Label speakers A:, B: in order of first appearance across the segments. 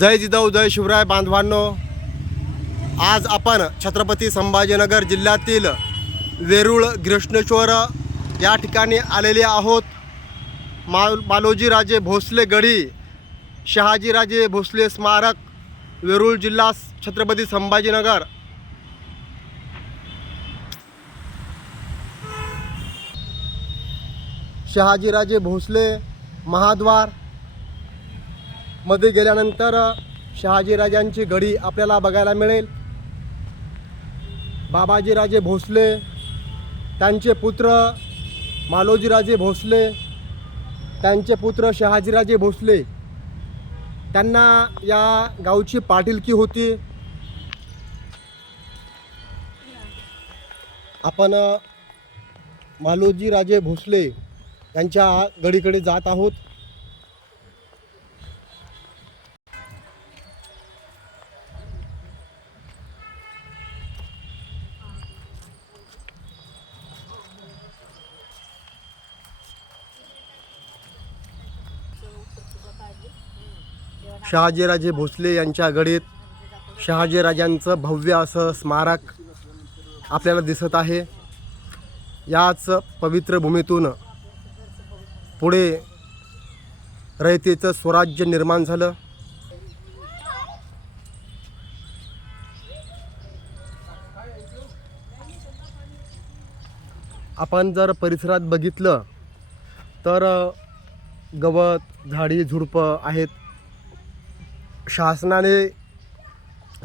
A: जय जिजाऊ जय शिवराय बांधवांनो. आज आपण छत्रपती संभाजीनगर जिल्ह्यातील वेरूळ कृष्णेश्वर या ठिकाणी आलेले आहोत. मा मालोजीराजे भोसले गडी शहाजीराजे भोसले स्मारक वेरूळ जिल्हा छत्रपती संभाजीनगर. शहाजीराजे भोसले महाद्वार मध्ये गेल्यानंतर शहाजीराजांची गडी आपल्याला बघायला मिळेल. बाबाजीराजे भोसले त्यांचे पुत्र मालोजीराजे भोसले त्यांचे पुत्र शहाजीराजे भोसले. त्यांना या गावची पाटीलकी होती. आपण मालोजीराजे भोसले यांच्या गडीकडे जात आहोत. शहाजीराजे भोसले यांच्या गडीत शहाजीराजांचं भव्य असं स्मारक आपल्याला दिसत आहे. याच पवित्र भूमीतून पुढे रयतेचं स्वराज्य निर्माण झालं. आपण जर परिसरात बघितलं तर गवत झाडी झुडपं आहेत. शासनाने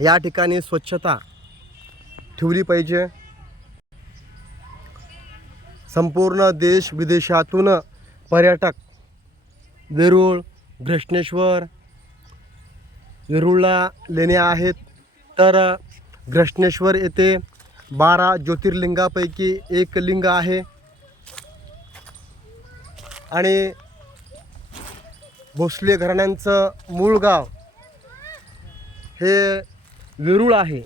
A: या ठिकाणी स्वच्छता ठेवली पाहिजे. संपूर्ण देश विदेशातून पर्यटक वेरूळ घृष्णेश्वर वेरूळला लेणे आहेत. तर घृष्णेश्वर येथे बारा ज्योतिर्लिंगापैकी एक लिंग आहे. आणि भोसले घराण्यांचं मूळ गाव हे वेरूळ आहे.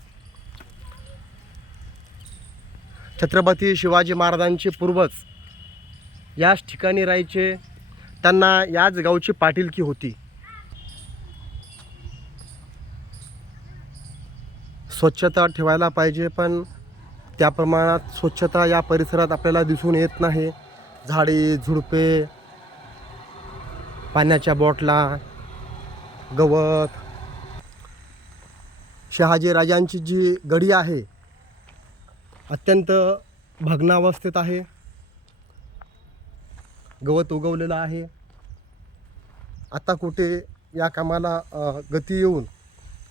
A: छत्रपती शिवाजी महाराजांचे पूर्वज याच ठिकाणी राहायचे. त्यांना याच गावची पाटीलकी होती. स्वच्छता ठेवायला पाहिजे पण त्या प्रमाणात स्वच्छता या परिसरात आपल्याला दिसून येत नाही. झाडे झुडपे पाण्याच्या बॉटला गवत शहाजी राजांची जी गडी आहे अत्यंत भग्नावस्थेत आहे. गवत उगवलेलं आहे. आता कुठे या कामाला गती येऊन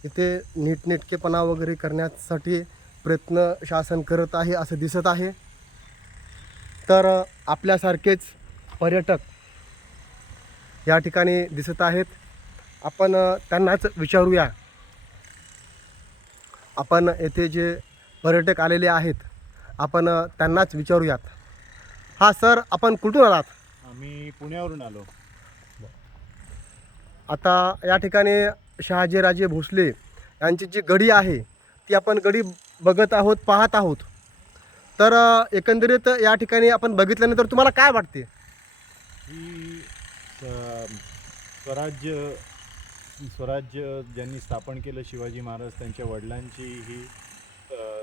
A: इथे नीटनेटकेपणा वगैरे करण्यासाठी प्रयत्न शासन करत आहे असं दिसत आहे. तर आपल्यासारखेच पर्यटक या ठिकाणी दिसत आहेत. आपण त्यांनाच विचारूया. आपण येथे जे पर्यटक आलेले आहेत आपण त्यांनाच विचारूयात. हा सर आपण कुठून आलात?
B: आम्ही पुण्यावरून आलो.
A: आता या ठिकाणी शहाजीराजे भोसले यांची जी गडी आहे ती आपण गडी बघत आहोत पाहत आहोत. तर एकंदरीत या ठिकाणी आपण बघितल्यानंतर तुम्हाला काय वाटते?
B: ही स्वराज्य स्वराज्य ज्यांनी स्थापन केलं शिवाजी महाराज त्यांच्या वडिलांची ही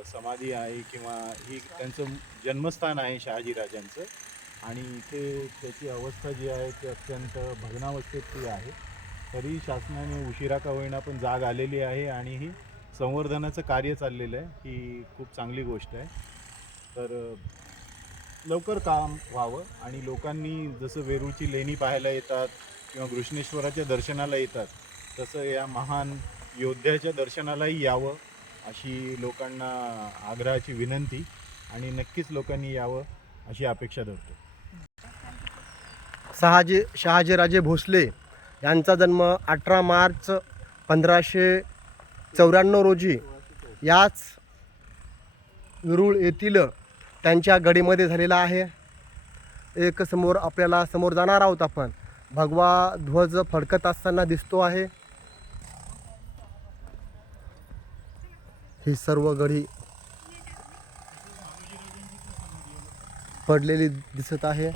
B: समाधी आहे किंवा ही त्यांचं जन्मस्थान आहे शहाजीराजांचं. आणि इथे त्याची अवस्था जी आहे ती अत्यंत भग्नावस्थेत ती आहे. तरी शासनाने उशिरा का होईना पण जाग आलेली आहे आणि ही संवर्धनाचं कार्य चाललेलं आहे. ही खूप चांगली गोष्ट आहे. तर लवकर काम व्हावं आणि लोकांनी जसं वेरूळची लेणी पाहायला येतात किंवा कृष्णेश्वराच्या दर्शनाला येतात तसं या महान योद्ध्याच्या दर्शनालाही यावं अशी लोकांना आग्रहाची विनंती आणि नक्कीच लोकांनी यावं अशी अपेक्षा धरतो.
A: शहाजी शहाजीराजे भोसले यांचा जन्म अठरा मार्च पंधराशे चौऱ्याण्णव रोजी याच विरुळ येथील त्यांच्या गडीमध्ये झालेला आहे. एक समोर आपल्याला समोर जाणार आहोत आपण. भगवा ध्वज फडकत असताना दिसतो आहे. ही सर्व गडी पडलेली दिसत आहे.